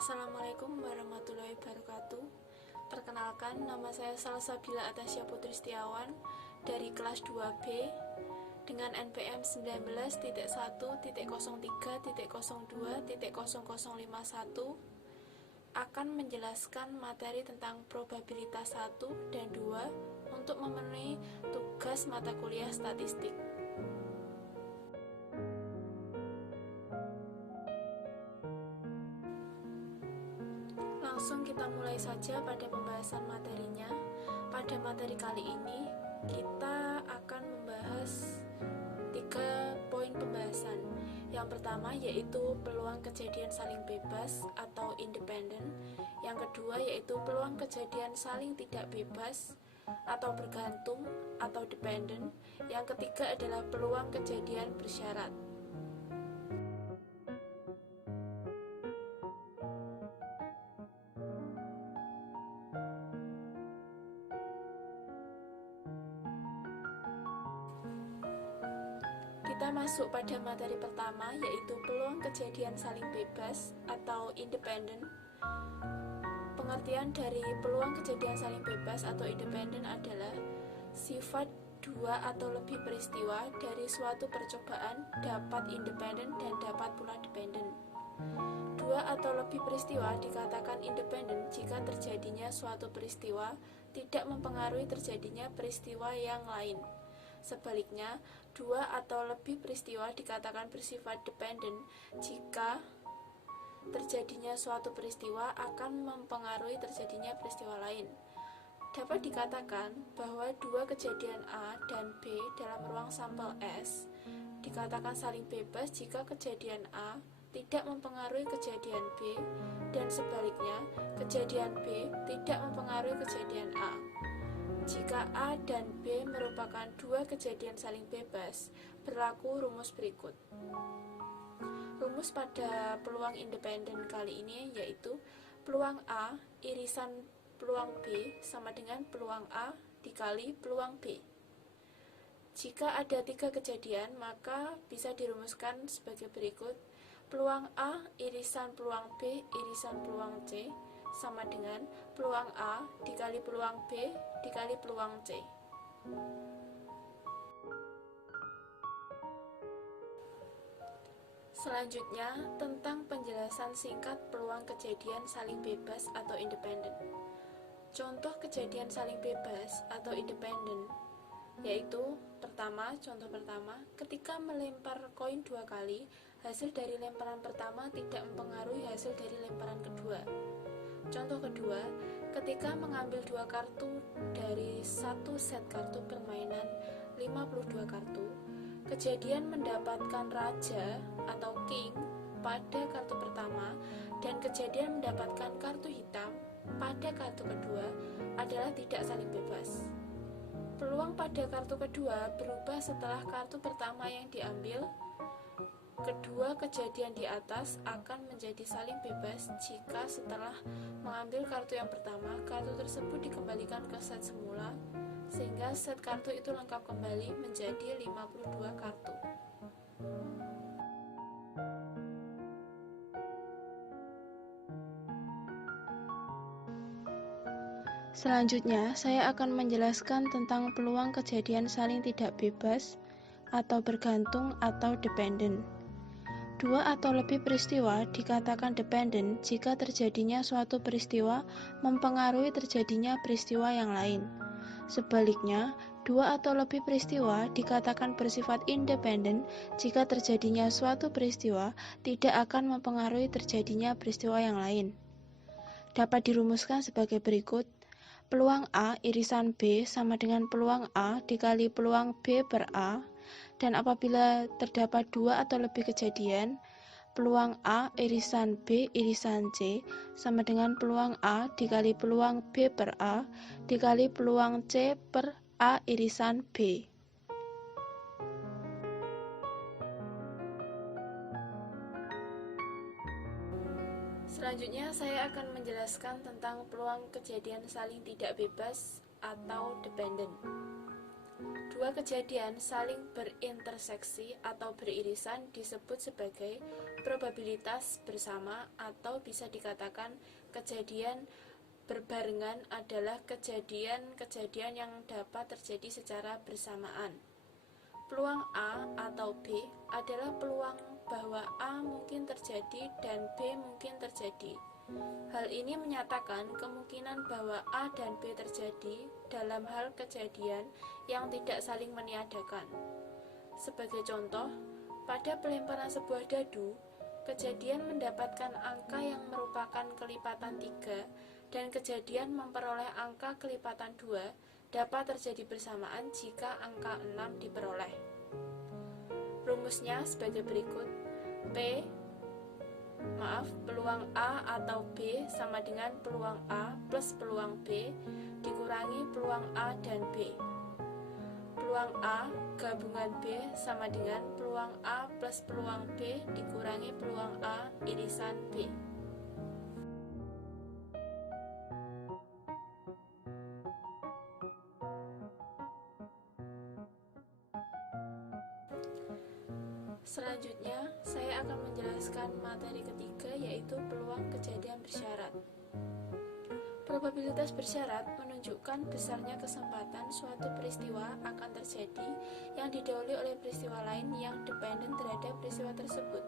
Assalamualaikum warahmatullahi wabarakatuh. Perkenalkan, nama saya Salsabila Atasya Putri Setiawan dari kelas 2B dengan NPM 19.1.03.02.0051 akan menjelaskan materi tentang probabilitas 1 dan 2 untuk memenuhi tugas mata kuliah statistik. Langsung kita mulai saja pada pembahasan materinya. Pada materi kali ini kita akan membahas 3 poin pembahasan. Yang pertama yaitu peluang kejadian saling bebas atau independen. Yang kedua yaitu peluang kejadian saling tidak bebas atau bergantung atau dependen. Yang ketiga adalah peluang kejadian bersyarat. Kita masuk pada materi pertama yaitu peluang kejadian saling bebas atau independen. Pengertian dari peluang kejadian saling bebas atau independen adalah sifat dua atau lebih peristiwa dari suatu percobaan dapat independen dan dapat pula dependen. Dua atau lebih peristiwa dikatakan independen jika terjadinya suatu peristiwa tidak mempengaruhi terjadinya peristiwa yang lain. Sebaliknya, dua atau lebih peristiwa dikatakan bersifat dependen jika terjadinya suatu peristiwa akan mempengaruhi terjadinya peristiwa lain. Dapat dikatakan bahwa dua kejadian A dan B dalam ruang sampel S dikatakan saling bebas jika kejadian A tidak mempengaruhi kejadian B dan sebaliknya kejadian B tidak mempengaruhi kejadian A. Jika A dan B merupakan dua kejadian saling bebas, berlaku rumus berikut. Rumus pada peluang independen kali ini yaitu peluang A irisan peluang B sama dengan peluang A dikali peluang B. Jika ada 3 kejadian, maka bisa dirumuskan sebagai berikut. Peluang A irisan peluang B irisan peluang C sama dengan peluang A dikali peluang B dikali peluang C. Selanjutnya, tentang penjelasan singkat peluang kejadian saling bebas atau independen. Contoh kejadian saling bebas atau independen yaitu contoh pertama, ketika melempar koin 2 kali, hasil dari lemparan pertama tidak mempengaruhi hasil dari lemparan kedua. Contoh kedua, ketika mengambil 2 kartu dari satu set kartu permainan 52 kartu, kejadian mendapatkan raja atau king pada kartu pertama dan kejadian mendapatkan kartu hitam pada kartu kedua adalah tidak saling bebas. Peluang pada kartu kedua berubah setelah kartu pertama yang diambil. Kedua kejadian di atas akan menjadi saling bebas jika setelah mengambil kartu yang pertama, kartu tersebut dikembalikan ke set semula, sehingga set kartu itu lengkap kembali menjadi 52 kartu. Selanjutnya, saya akan menjelaskan tentang peluang kejadian saling tidak bebas atau bergantung atau dependen. Dua atau lebih peristiwa dikatakan dependen jika terjadinya suatu peristiwa mempengaruhi terjadinya peristiwa yang lain. Sebaliknya, dua atau lebih peristiwa dikatakan bersifat independen jika terjadinya suatu peristiwa tidak akan mempengaruhi terjadinya peristiwa yang lain. Dapat dirumuskan sebagai berikut. Peluang A irisan B sama dengan peluang A dikali peluang B per A, dan apabila terdapat 2 atau lebih kejadian, peluang A irisan B irisan C sama dengan peluang A dikali peluang B per A dikali peluang C per A irisan B. Selanjutnya saya akan menjelaskan tentang peluang kejadian saling tidak bebas atau dependen. dua kejadian saling berinterseksi atau beririsan disebut sebagai probabilitas bersama, atau bisa dikatakan kejadian berbarengan adalah kejadian-kejadian yang dapat terjadi secara bersamaan. Peluang A atau B adalah peluang bahwa A mungkin terjadi dan B mungkin terjadi. Hal ini menyatakan kemungkinan bahwa A dan B terjadi dalam hal kejadian yang tidak saling meniadakan. Sebagai contoh, pada pelemparan sebuah dadu, kejadian mendapatkan angka yang merupakan kelipatan 3 dan kejadian memperoleh angka kelipatan 2 dapat terjadi bersamaan jika angka 6 diperoleh. Rumusnya sebagai berikut. Peluang A atau B sama dengan peluang A plus peluang B dikurangi peluang A dan B. Peluang A gabungan B sama dengan peluang A plus peluang B dikurangi peluang A irisan B. Selanjutnya, saya akan menjelaskan materi ketiga, yaitu peluang kejadian bersyarat. Probabilitas bersyarat menunjukkan besarnya kesempatan suatu peristiwa akan terjadi yang didahului oleh peristiwa lain yang dependen terhadap peristiwa tersebut.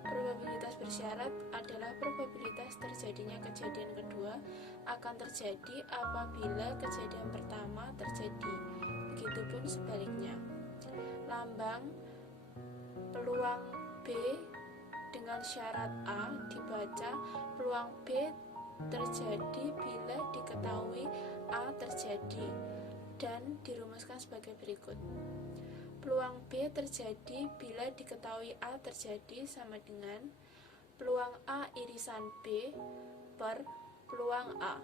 Probabilitas bersyarat adalah probabilitas terjadinya kejadian kedua akan terjadi apabila kejadian pertama terjadi. Begitupun sebaliknya. Lambang peluang B dengan syarat A dibaca peluang B terjadi bila diketahui A terjadi dan dirumuskan sebagai berikut. Peluang B terjadi bila diketahui A terjadi sama dengan peluang A irisan B per peluang A.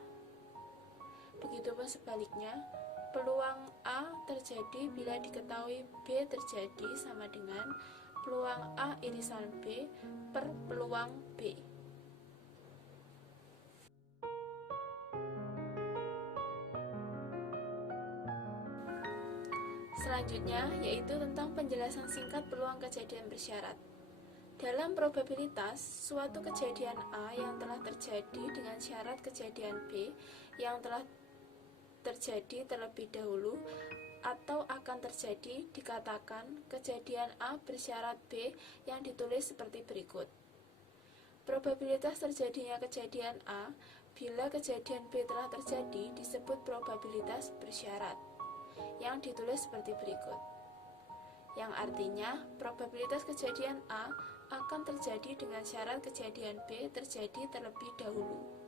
Begitupun sebaliknya, peluang A terjadi bila diketahui B terjadi sama dengan peluang A irisan B per peluang B. Selanjutnya yaitu tentang penjelasan singkat peluang kejadian bersyarat. Dalam probabilitas, suatu kejadian A yang telah terjadi dengan syarat kejadian B yang telah terjadi terlebih dahulu atau akan terjadi dikatakan kejadian A bersyarat B yang ditulis seperti berikut. Probabilitas terjadinya kejadian A bila kejadian B telah terjadi disebut probabilitas bersyarat yang ditulis seperti berikut. Yang artinya probabilitas kejadian A akan terjadi dengan syarat kejadian B terjadi terlebih dahulu.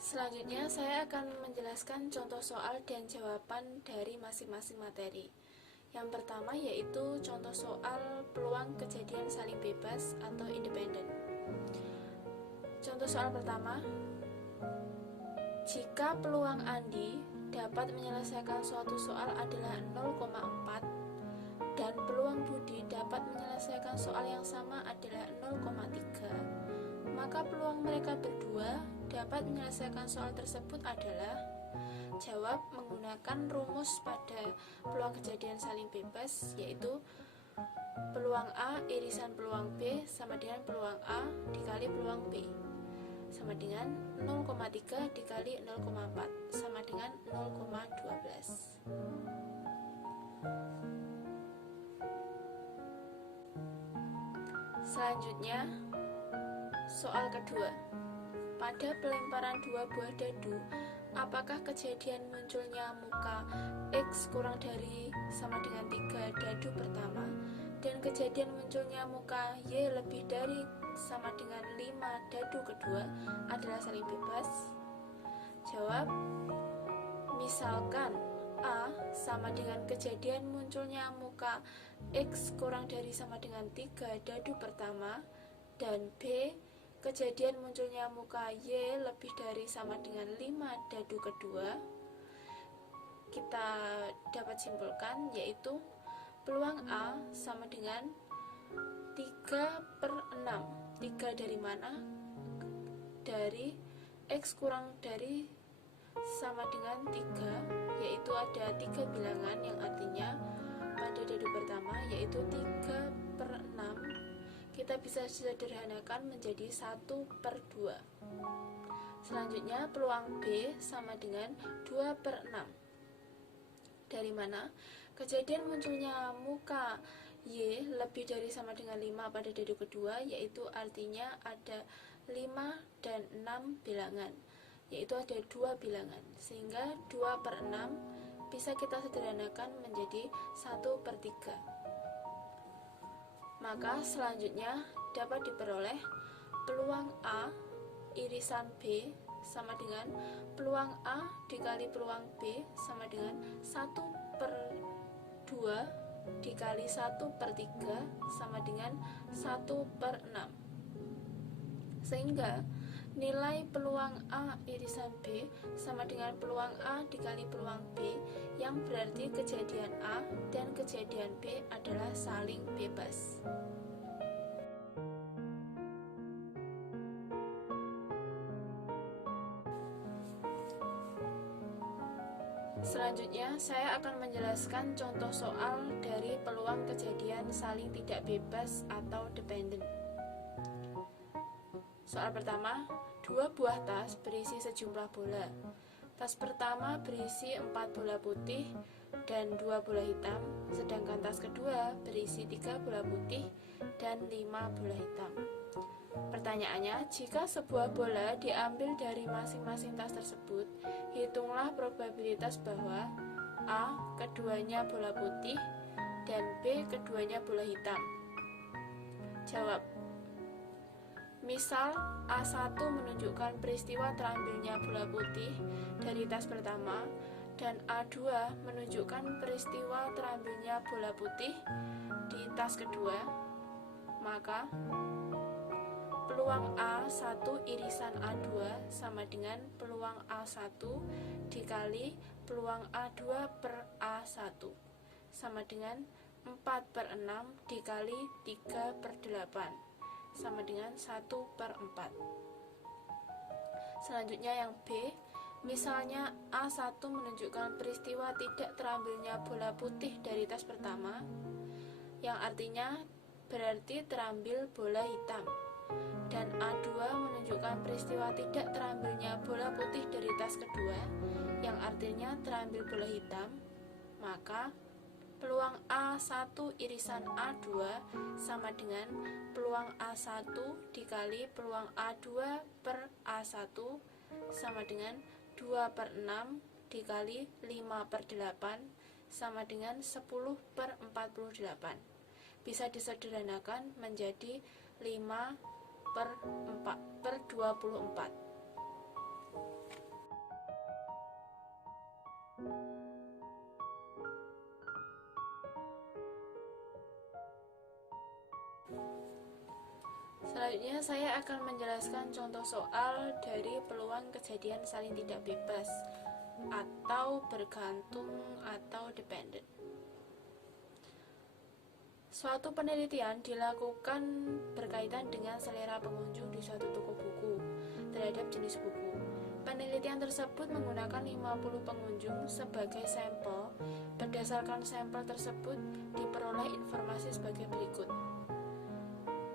Selanjutnya, saya akan menjelaskan contoh soal dan jawaban dari masing-masing materi. Yang pertama yaitu contoh soal peluang kejadian saling bebas atau independen. Contoh soal pertama, jika peluang Andi dapat menyelesaikan suatu soal adalah 0,4 dan peluang Budi dapat menyelesaikan soal yang sama adalah 0,3, maka peluang mereka berdua dapat menyelesaikan soal tersebut adalah. Jawab menggunakan rumus pada peluang kejadian saling bebas, yaitu peluang A irisan peluang B sama dengan peluang A dikali peluang B sama dengan 0,3 dikali 0,4 sama dengan 0,12. Selanjutnya, soal kedua. Pada pelemparan dua buah dadu, apakah kejadian munculnya muka X kurang dari sama dengan 3 dadu pertama dan kejadian munculnya muka Y lebih dari sama dengan 5 dadu kedua adalah saling bebas? Jawab, misalkan A sama dengan kejadian munculnya muka X kurang dari sama dengan 3 dadu pertama dan B kejadian munculnya muka Y lebih dari sama dengan 5 dadu kedua, kita dapat simpulkan yaitu peluang A sama dengan 3/6. 3 dari mana? dari X kurang dari sama dengan 3, yaitu ada 3 bilangan yang artinya pada dadu pertama yaitu 3/6, kita bisa sederhanakan menjadi 1/2. Selanjutnya peluang B sama dengan 2/6. Dari mana? Kejadian munculnya muka Y lebih dari sama dengan 5 pada dadu kedua, yaitu artinya ada 5 dan 6 bilangan, yaitu ada 2 bilangan, sehingga 2/6 bisa kita sederhanakan menjadi 1/3. Maka selanjutnya dapat diperoleh peluang A irisan B sama dengan peluang A dikali peluang B sama dengan 1/2 dikali 1/3 sama dengan 1/6. Sehingga nilai peluang A irisan B sama dengan peluang A dikali peluang B, yang berarti kejadian A dan kejadian B adalah saling bebas. Selanjutnya, saya akan menjelaskan contoh soal dari peluang kejadian saling tidak bebas atau dependent. Soal pertama, 2 buah tas berisi sejumlah bola. Tas pertama berisi 4 bola putih dan 2 bola hitam, sedangkan tas kedua berisi 3 bola putih dan 5 bola hitam. Pertanyaannya, jika sebuah bola diambil dari masing-masing tas tersebut, hitunglah probabilitas bahwa A. keduanya bola putih dan B. keduanya bola hitam. Jawab. Misal A1 menunjukkan peristiwa terambilnya bola putih dari tas pertama dan A2 menunjukkan peristiwa terambilnya bola putih di tas kedua, maka peluang A1 irisan A2 sama dengan peluang A1 dikali peluang A2 per A1 sama dengan 4/6 dikali 3/8 sama dengan 1/4. Selanjutnya yang B, misalnya A1 menunjukkan peristiwa tidak terambilnya bola putih dari tas pertama, yang artinya berarti terambil bola hitam, dan A2 menunjukkan peristiwa tidak terambilnya bola putih dari tas kedua, yang artinya terambil bola hitam, maka peluang A1 irisan A2 sama dengan peluang A1 dikali peluang A2 per A1 sama dengan 2/6 dikali 5/8 sama dengan 10/48. Bisa disederhanakan menjadi 5/24. Selanjutnya saya akan menjelaskan contoh soal dari peluang kejadian saling tidak bebas atau bergantung atau dependent. Suatu penelitian dilakukan berkaitan dengan selera pengunjung di suatu toko buku terhadap jenis buku. Penelitian tersebut menggunakan 50 pengunjung sebagai sampel. Berdasarkan sampel tersebut diperoleh informasi sebagai berikut.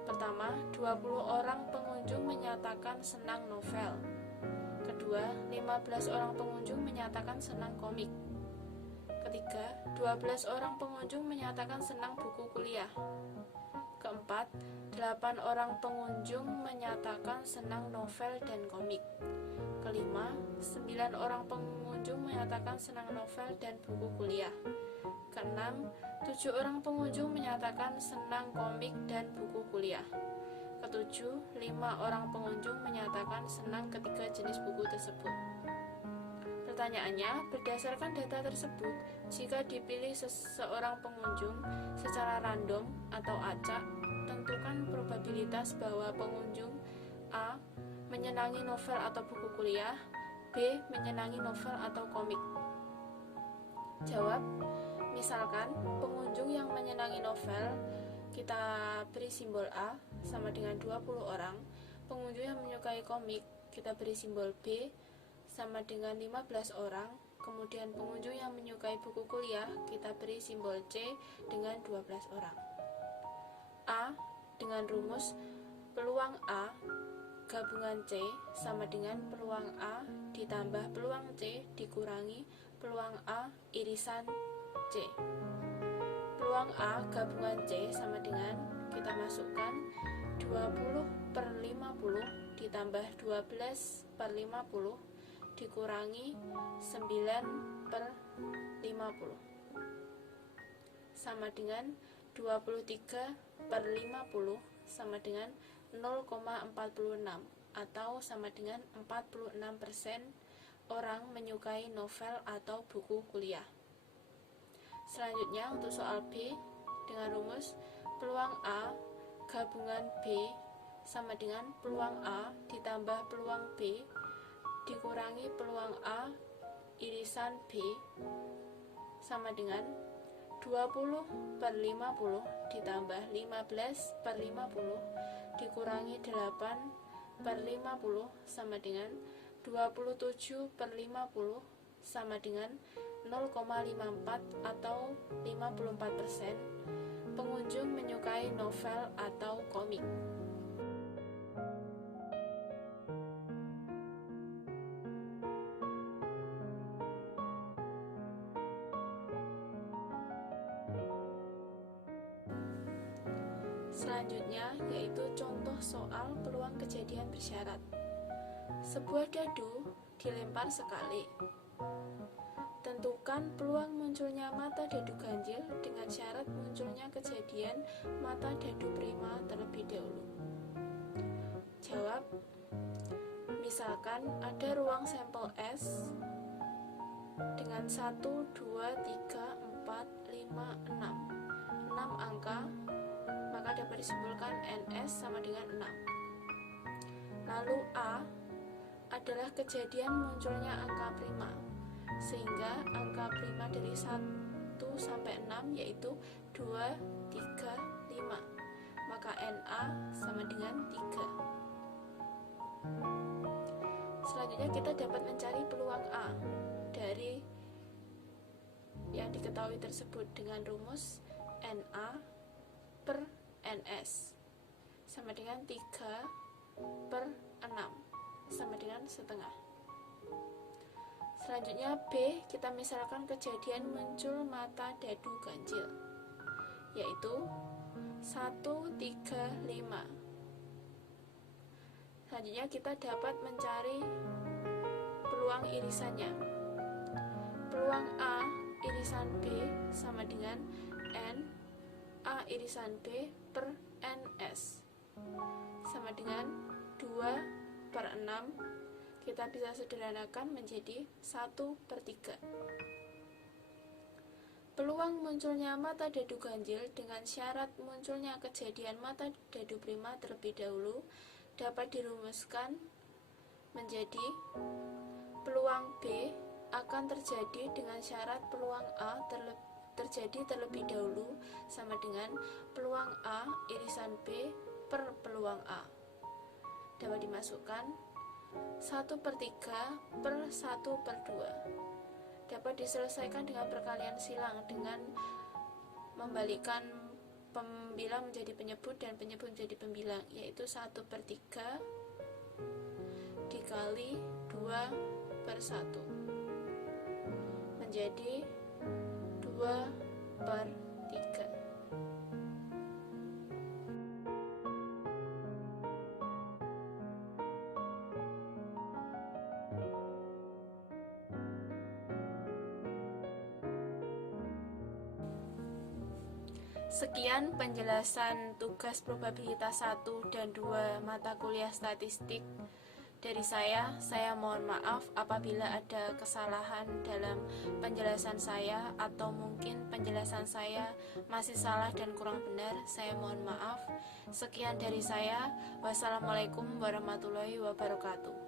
Pertama, 20 orang pengunjung menyatakan senang novel. Kedua, 15 orang pengunjung menyatakan senang komik. Ketiga, 12 orang pengunjung menyatakan senang buku kuliah. Keempat, 8 orang pengunjung menyatakan senang novel dan komik. Kelima, 9 orang pengunjung menyatakan senang novel dan buku kuliah. Keenam, 7 orang pengunjung menyatakan senang komik dan buku kuliah. Ketujuh, 5 orang pengunjung menyatakan senang ketiga jenis buku tersebut. Pertanyaannya, berdasarkan data tersebut, jika dipilih seseorang pengunjung secara random atau acak, tentukan probabilitas bahwa pengunjung A. menyenangi novel atau buku kuliah, B. menyenangi novel atau komik. Jawab. Misalkan pengunjung yang menyenangi novel kita beri simbol A sama dengan 20 orang, pengunjung yang menyukai komik kita beri simbol B sama dengan 15 orang. Kemudian pengunjung yang menyukai buku kuliah kita beri simbol C dengan 12 orang. A dengan rumus peluang A gabungan C sama dengan peluang A ditambah peluang C dikurangi peluang A irisan C. Peluang A gabungan C sama dengan, kita masukkan 20/50 ditambah 12/50 dikurangi 9/50 sama dengan 23/50 sama dengan 0,46 atau sama dengan 46% orang menyukai novel atau buku kuliah. Selanjutnya untuk soal B dengan rumus peluang A gabungan B sama dengan peluang A ditambah peluang B dikurangi peluang A irisan B sama dengan 20/50 ditambah 15/50 dikurangi 8/50 sama dengan 27/50 sama dengan 0,54 atau 54% pengunjung menyukai novel atau komik. Selanjutnya yaitu contoh soal peluang kejadian bersyarat. Sebuah dadu dilempar sekali. Tentukan peluang munculnya mata dadu ganjil dengan syarat munculnya kejadian mata dadu prima terlebih dahulu. Jawab, misalkan ada ruang sampel S dengan 1, 2, 3, 4, 5, 6 angka, maka dapat disimpulkan NS sama dengan 6. Lalu A adalah kejadian munculnya angka prima, sehingga angka prima dari 1 sampai 6 yaitu 2, 3, 5, maka NA sama dengan 3. Selanjutnya kita dapat mencari peluang A dari yang diketahui tersebut dengan rumus NA per NS sama dengan 3/6 sama dengan setengah. Selanjutnya B, kita misalkan kejadian muncul mata dadu ganjil yaitu 1, 3, 5. Selanjutnya kita dapat mencari peluang irisannya. Peluang A irisan B sama dengan N A irisan B per NS sama dengan 2/6. Kita bisa sederhanakan menjadi 1/3. Peluang munculnya mata dadu ganjil dengan syarat munculnya kejadian mata dadu prima terlebih dahulu dapat dirumuskan menjadi peluang B akan terjadi dengan syarat peluang A terjadi terlebih dahulu sama dengan peluang A irisan B per peluang A. Dapat dimasukkan 1/3 per 1/2. Dapat diselesaikan dengan perkalian silang dengan membalikkan pembilang menjadi penyebut dan penyebut menjadi pembilang, yaitu 1/3 dikali 2/1 menjadi 2/3. Sekian penjelasan tugas probabilitas 1 dan 2 mata kuliah statistik dari saya. Saya mohon maaf apabila ada kesalahan dalam penjelasan saya atau mungkin penjelasan saya masih salah dan kurang benar. Saya mohon maaf. Sekian dari saya. Wassalamualaikum warahmatullahi wabarakatuh.